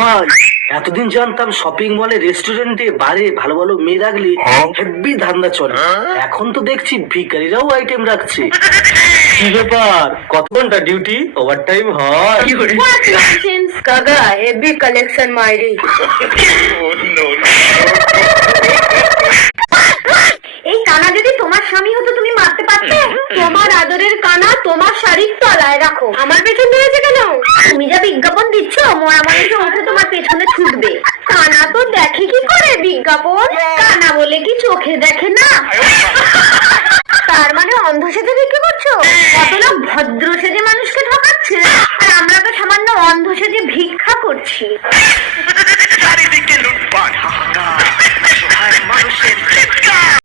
ভাই, এতদিন জানতাম শপিং মলে, রেস্টুরেন্টে, বারে ভালো ভালো মেয়ে রাখলে হেব্বি ধান্দা চলে। এখন তো দেখছি ভিখারিরাও আইটেম রাখছে। কি ব্যাপার, কত ঘন্টা ডিউটি, ওভার টাইম হয়? কাকা হেভি কালেকশন মাইরি। এই কানা যদি তোমার স্বামী হতো তুমি মারতে পারতে? তোমার আদরের কানা তোমার শাড়ির তলায় রাখো, আমার পেছন ধরেছে কেন? তুমি যা বিজ্ঞাপন দিচ্ছ মরা মানুষের উঠে তোমার পেছনে ছুটবে। কানা তো দেখে কি করে বিজ্ঞাপন? কানা বলে কি চোখে দেখে না? তার মানে অন্ধ সেজে বিক্রি করছো? কত লোক ভদ্র সেজে মানুষকে ঠকাচ্ছে, আর আমরা তো সামান্য অন্ধ সেজে ভিক্ষা করছি।